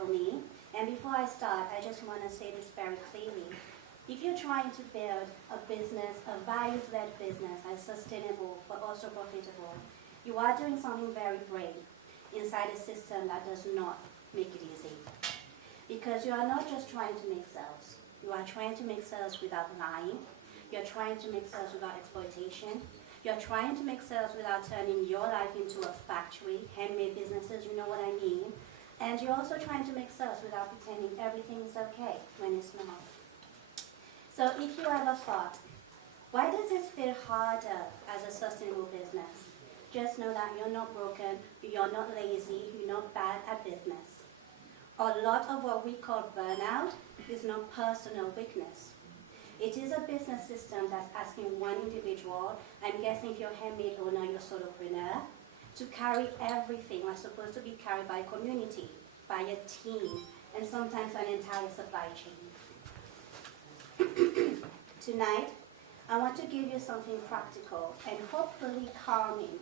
for me. And before I start, I just want to say this very clearly. If you're trying to build a business, a values-led business that's sustainable but also profitable, you are doing something very brave inside a system that does not make it easy. Because you are not just trying to make sales. You are trying to make sales without lying. You're trying to make sales without exploitation. You're trying to make sales without turning your life into a factory, handmade businesses, you know what I mean. And you're also trying to make sales without pretending everything is okay when it's not. So if you ever thought, why does this feel harder as a sustainable business? Just know that you're not broken, you're not lazy, you're not bad at business. A lot of what we call burnout is not personal weakness. It is a business system that's asking one individual, I'm guessing if you're a handmade owner, you're solopreneur, to carry everything that's supposed to be carried by a community, by a team, and sometimes an entire supply chain. Tonight, I want to give you something practical and hopefully calming,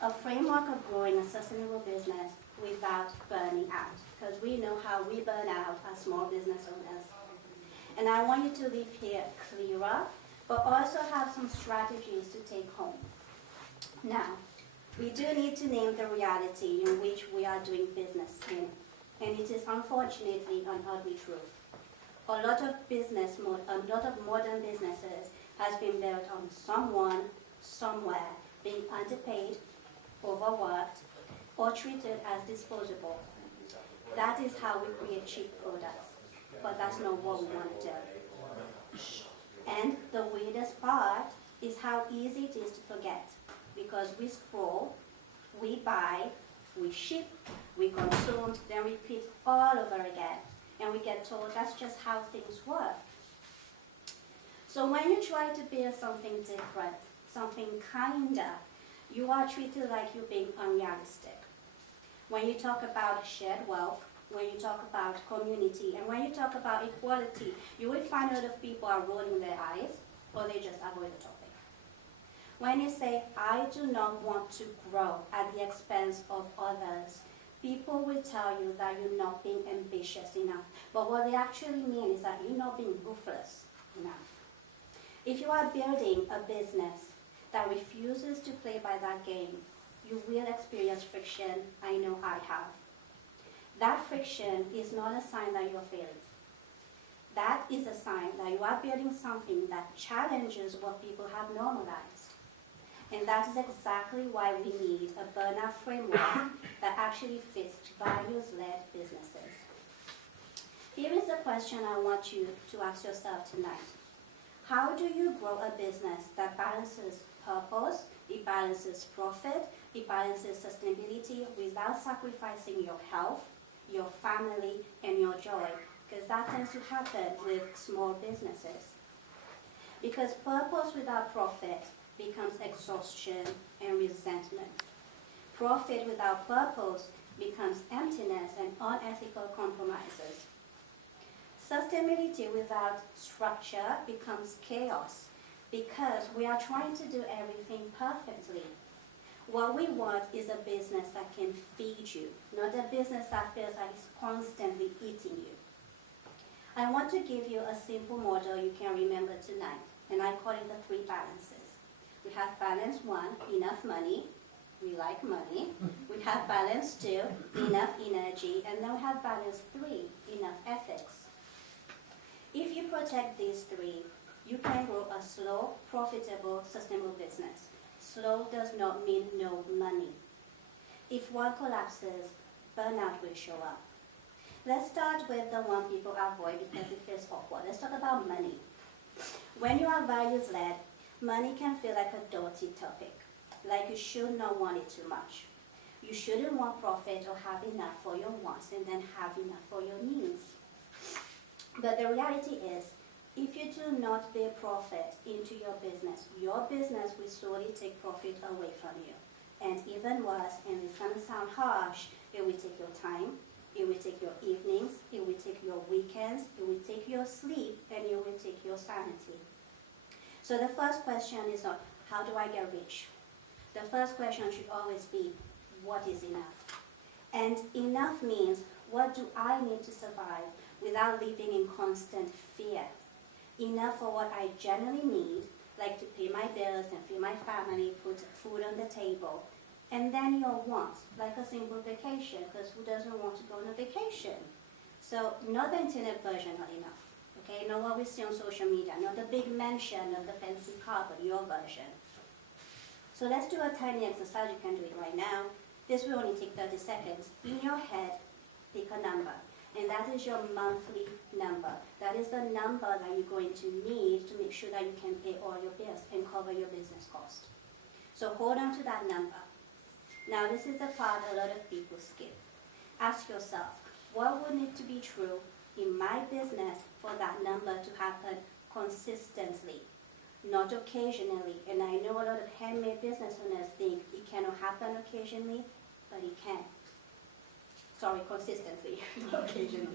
a framework of growing a sustainable business without burning out, because we know how we burn out as small business owners. And I want you to leave here clearer, but also have some strategies to take home. Now, we do need to name the reality in which we are doing business in, and it is unfortunately an ugly truth. A lot of modern businesses has been built on someone, somewhere, being underpaid, overworked, or treated as disposable. That is how we create cheap products. But that's not what we want to do. And the weirdest part is how easy it is to forget, because we scroll, we buy, we ship, we consume, then repeat all over again, and we get told that's just how things work. So when you try to build something different, something kinder, you are treated like you're being unrealistic. When you talk about shared wealth, when you talk about community, and when you talk about equality, you will find a lot of people are rolling their eyes, or they just avoid the topic. When you say, I do not want to grow at the expense of others, people will tell you that you're not being ambitious enough. But what they actually mean is that you're not being ruthless enough. If you are building a business that refuses to play by that game, you will experience friction. I know I have. That friction is not a sign that you're failing. That is a sign that you are building something that challenges what people have normalized. And that is exactly why we need a burnout framework that actually fits values-led businesses. Here is the question I want you to ask yourself tonight. How do you grow a business that balances purpose, it balances profit, it balances sustainability without sacrificing your health, your family, and your joy? Because that tends to happen with small businesses. Because purpose without profit becomes exhaustion and resentment. Profit without purpose becomes emptiness and unethical compromises. Sustainability without structure becomes chaos because we are trying to do everything perfectly. What we want is a business that can feed you, not a business that feels like it's constantly eating you. I want to give you a simple model you can remember tonight, and I call it the 3 balances. We have balance 1, enough money. We like money. We have balance 2, enough energy. And then we have balance 3, enough ethics. If you protect these 3, you can grow a slow, profitable, sustainable business. Slow does not mean no money. If one collapses, burnout will show up. Let's start with the one people avoid because it feels awkward. Let's talk about money. When you are values-led, money can feel like a dirty topic, like you should not want it too much. You shouldn't want profit or have enough for your wants and then have enough for your needs. But the reality is, if you do not build profit into your business will slowly take profit away from you. And even worse, and it's going to sound harsh, it will take your time, it will take your evenings, it will take your weekends, it will take your sleep, and it will take your sanity. So the first question is not, how do I get rich? The first question should always be, what is enough? And enough means, what do I need to survive without living in constant fear? Enough for what I generally need, like to pay my bills and feed my family, put food on the table. And then your wants, like a simple vacation, because who doesn't want to go on a vacation? So not the internet version, not enough. Okay, not what we see on social media, not the big mansion, not the fancy car, but your version. So let's do a tiny exercise. You can do it right now. This will only take 30 seconds. In your head, pick a number. And that is your monthly number. That is the number that you're going to need to make sure that you can pay all your bills and cover your business cost. So hold on to that number. Now this is the part a lot of people skip. Ask yourself, what would need to be true in my business for that number to happen consistently, not occasionally? And I know a lot of handmade business owners think it cannot happen occasionally, but it can. Sorry, consistently, not occasionally.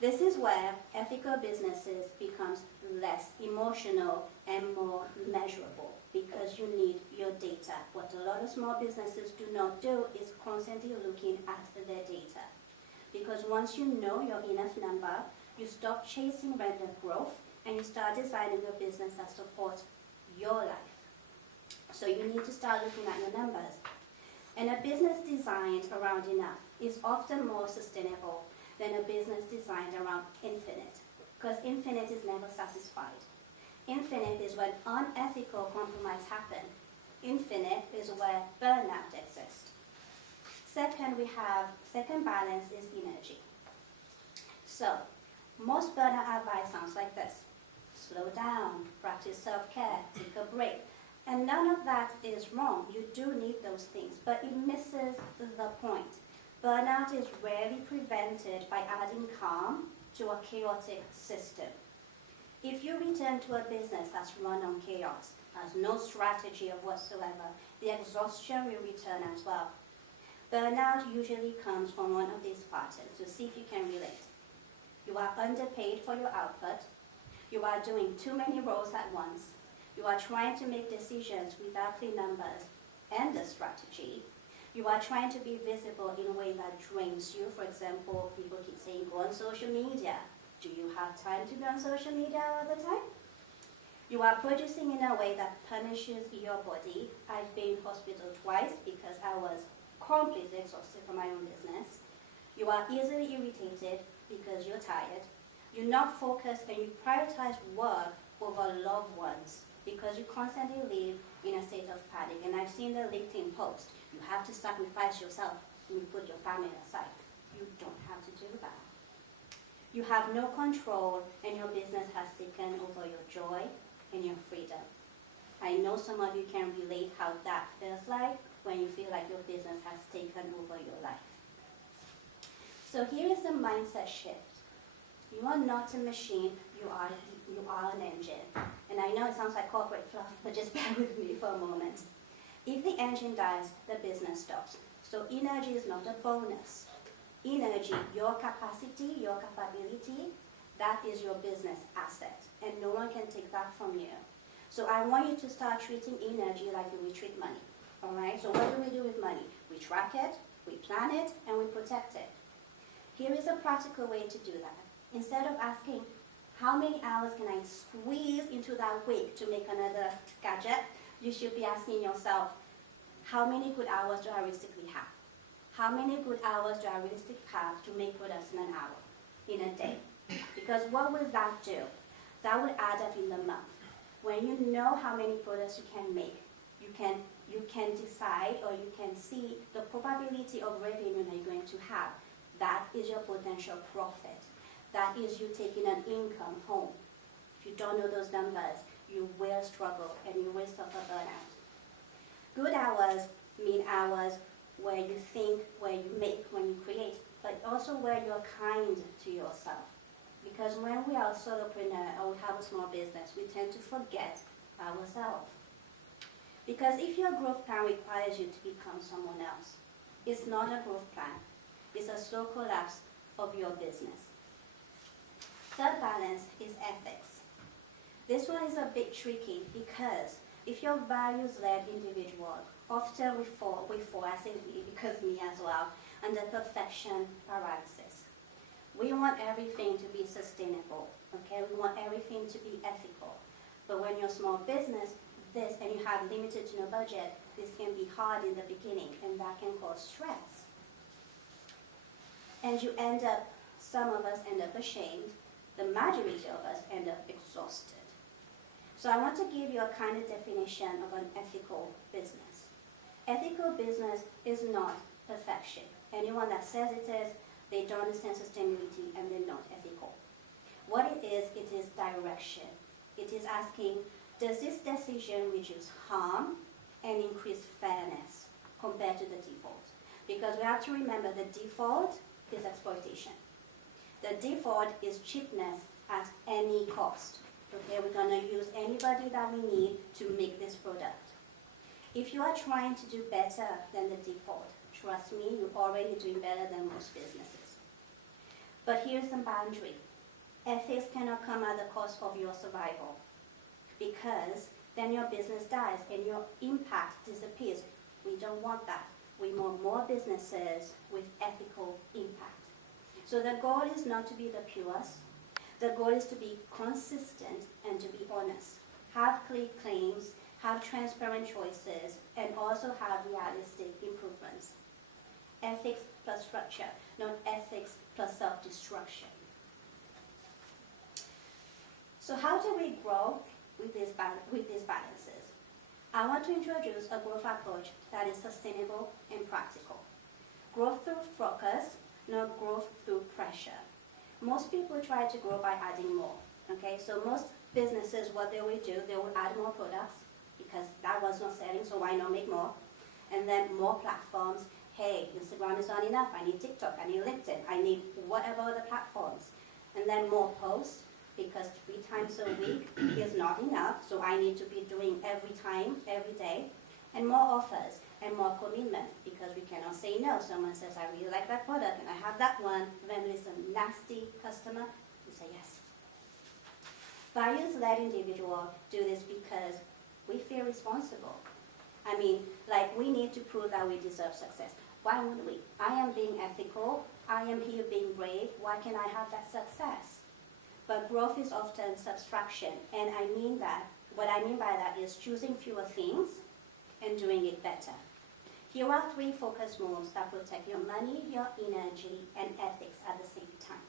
This is where ethical businesses becomes less emotional and more measurable, because you need your data. What a lot of small businesses do not do is constantly looking at their data. Because once you know your enough number, you stop chasing random growth and you start designing your business that supports your life. So you need to start looking at your numbers. And a business designed around enough is often more sustainable than a business designed around infinite, because infinite is never satisfied. Infinite is when unethical compromise happens. Infinite is where burnout exists. Second balance is energy. So, most burnout advice sounds like this. Slow down, practice self-care, take a break. And none of that is wrong. You do need those things, but it misses the point. Burnout is rarely prevented by adding calm to a chaotic system. If you return to a business that's run on chaos, has no strategy of whatsoever, the exhaustion will return as well. Burnout usually comes from one of these patterns, so see if you can relate. You are underpaid for your output. You are doing too many roles at once. You are trying to make decisions without clear numbers and a strategy. You are trying to be visible in a way that drains you. For example, people keep saying, go on social media. Do you have time to be on social media all the time? You are producing in a way that punishes your body. I've been in hospital twice because I was completely exhausted from my own business. You are easily irritated because you're tired. You're not focused and you prioritize work over loved ones because you constantly live in a state of panic. And I've seen the LinkedIn post. You have to sacrifice yourself and you put your family aside. You don't have to do that. You have no control and your business has taken over your joy and your freedom. I know some of you can relate how that feels like when you feel like your business has taken over your life. So here is the mindset shift. You are not a machine, you are an engine. And I know it sounds like corporate fluff, but just bear with me for a moment. If the engine dies, the business stops. So energy is not a bonus. Energy, your capacity, your capability, that is your business asset. And no one can take that from you. So I want you to start treating energy like you would treat money. All right? So what do we do with money? We track it, we plan it, and we protect it. Here is a practical way to do that. Instead of asking, how many hours can I squeeze into that week to make another gadget, you should be asking yourself, how many good hours do I realistically have? How many good hours do I realistically have to make products in an hour, in a day? Because what will that do? That will add up in the month. When you know how many products you can make, you can decide or you can see the probability of revenue that you're going to have. That is your potential profit. That is you taking an income home. If you don't know those numbers, you will struggle and you will suffer burnout. Good hours mean hours where you think, where you make, when you create, but also where you're kind to yourself. Because when we are a solopreneur or we have a small business, we tend to forget ourselves. Because if your growth plan requires you to become someone else, it's not a growth plan. It's a slow collapse of your business. Third balance is ethics. This one is a bit tricky because if you're values-led individual, often we fall, I say we, because me as well, and the perfection paralysis. We want everything to be sustainable, okay? We want everything to be ethical. But when you're a small business, and you have limited to no budget, this can be hard in the beginning, and that can cause stress. And some of us end up ashamed, the majority of us end up exhausted. So I want to give you a kind of definition of an ethical business. Ethical business is not perfection. Anyone that says it is, they don't understand sustainability and they're not ethical. What it is direction. It is asking, does this decision reduce harm and increase fairness compared to the default? Because we have to remember the default is exploitation. The default is cheapness at any cost. Okay, we're going to use anybody that we need to make this product. If you are trying to do better than the default, trust me, you're already doing better than most businesses. But here's the boundary. Ethics cannot come at the cost of your survival, because then your business dies and your impact disappears. We don't want that. We want more businesses with ethical impact. So the goal is not to be the purest. The goal is to be consistent and to be honest. Have clear claims, have transparent choices, and also have realistic improvements. Ethics plus structure, not ethics plus self-destruction. So how do we grow with these balances? I want to introduce a growth approach that is sustainable and practical. Growth through focus, not growth through pressure. Most people try to grow by adding more. Okay, so most businesses, what they will do, they will add more products because that was not selling, so why not make more? And then more platforms. Hey, Instagram is not enough. I need TikTok, I need LinkedIn, I need whatever other platforms. And then more posts, because 3 times a week is not enough, so I need to be doing every time, every day. And more offers and more commitment, because we cannot say no. Someone says, I really like that product and I have that one, then there's a nasty customer, you say yes. Values-led individuals do this because we feel responsible. I mean, like, we need to prove that we deserve success. Why wouldn't we? I am being ethical, I am here being brave, why can't I have that success? But growth is often subtraction, and what I mean by that is choosing fewer things and doing it better. Here are 3 focus moves that protect your money, your energy, and ethics at the same time.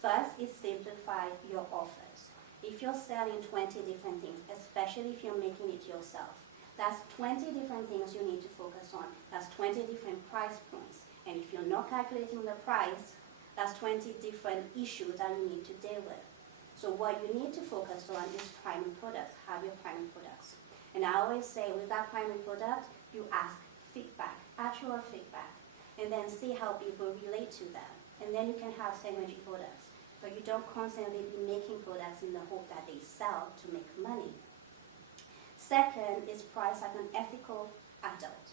First is simplify your offers. If you're selling 20 different things, especially if you're making it yourself, that's 20 different things you need to focus on. That's 20 different price points. And if you're not calculating the price, that's 20 different issues that you need to deal with. So what you need to focus on is primary products. Have your primary products. And I always say with that primary product, you ask feedback, actual feedback, and then see how people relate to them. And then you can have secondary products. But you don't constantly be making products in the hope that they sell to make money. Second is price like an ethical adult.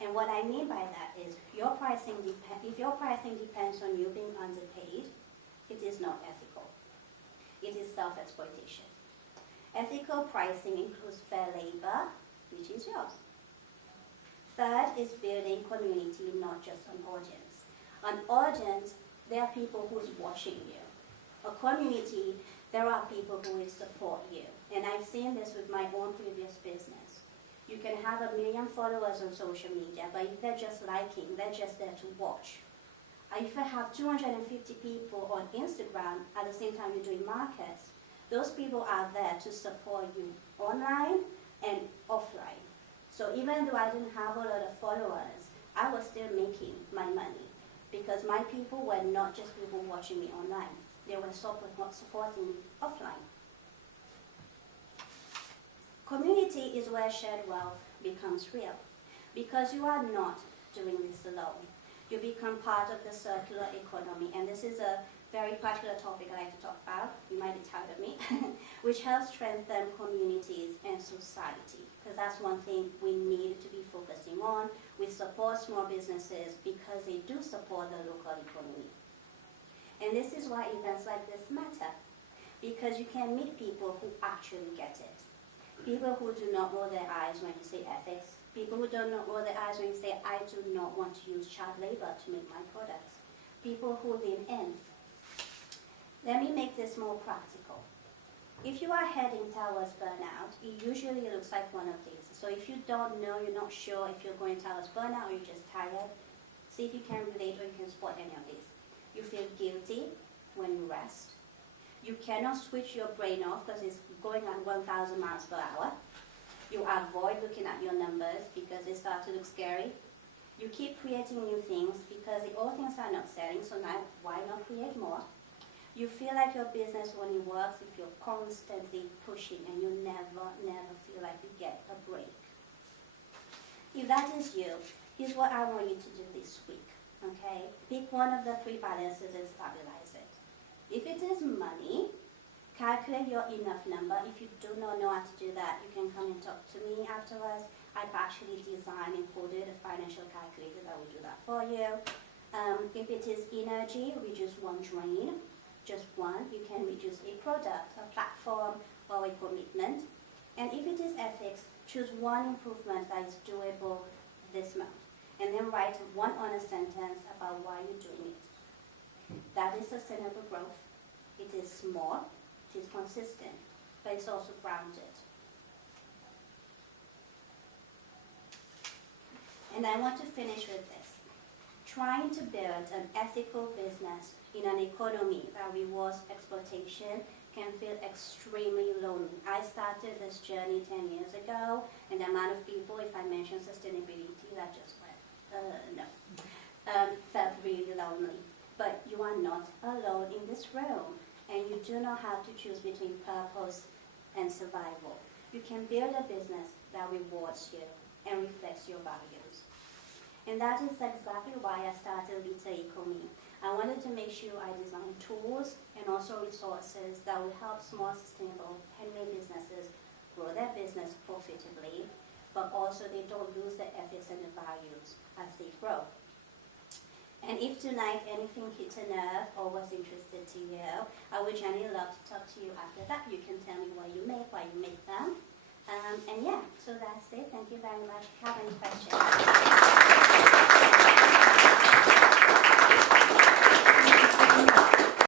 And what I mean by that is if your pricing depends on you being underpaid, it is not ethical. It is self-exploitation. Ethical pricing includes fair labor, which is yours. Third is building community, not just an audience. An audience, there are people who's watching you. A community, there are people who will support you. And I've seen this with my own previous business. You can have 1 million followers on social media, but if they're just liking, they're just there to watch. If I have 250 people on Instagram at the same time you're doing markets, those people are there to support you online and offline. So even though I didn't have a lot of followers, I was still making my money because my people were not just people watching me online. They were supporting me offline. Community is where shared wealth becomes real, because you are not doing this alone. You become part of the circular economy, and this is a very particular topic I like to talk about. You might be tired of me, which helps strengthen communities and society, because that's one thing we need to be focusing on. We support small businesses because they do support the local economy. And this is why events like this matter, because you can meet people who actually get it. People who do not roll their eyes when you say ethics, People who don't know what the ICE when say, I do not want to use child labor to make my products. People who lean in. Let me make this more practical. If you are heading towards burnout, it usually looks like one of these. So if you don't know, you're not sure if you're going towards burnout or you're just tired, see if you can relate or you can spot any of these. You feel guilty when you rest. You cannot switch your brain off because it's going at 1,000 miles per hour. You avoid looking at your numbers because they start to look scary. You keep creating new things because the old things are not selling, so now why not create more? You feel like your business only works if you're constantly pushing and you never feel like you get a break. If that is you, here's what I want you to do this week, okay? Pick one of the three balances and stabilize it. If it is money, calculate your enough number. If you do not know how to do that, you can come and talk to me afterwards. I've actually designed and coded a financial calculator that will do that for you. If it is energy, reduce one drain. Just one, you can reduce a product, a platform, or a commitment. And if it is ethics, choose one improvement that is doable this month. And then write one honest sentence about why you're doing it. That is sustainable growth. It is small, it is consistent, but it's also grounded. And I want to finish with this. Trying to build an ethical business in an economy that rewards exploitation can feel extremely lonely. I started this journey 10 years ago, and the amount of people, if I mention sustainability, that just went, felt really lonely. But you are not alone in this room, and you do not have to choose between purpose and survival. You can build a business that rewards you and reflects your values. And that is exactly why I started Little Economy. I wanted to make sure I designed tools and also resources that will help small, sustainable, handmade businesses grow their business profitably, but also they don't lose the ethics and the values as they grow. And if tonight anything hit a nerve or was interested to you, I would genuinely love to talk to you after that. You can tell me what you make, why you make them. And yeah, so that's it. Thank you very much. If you have any questions?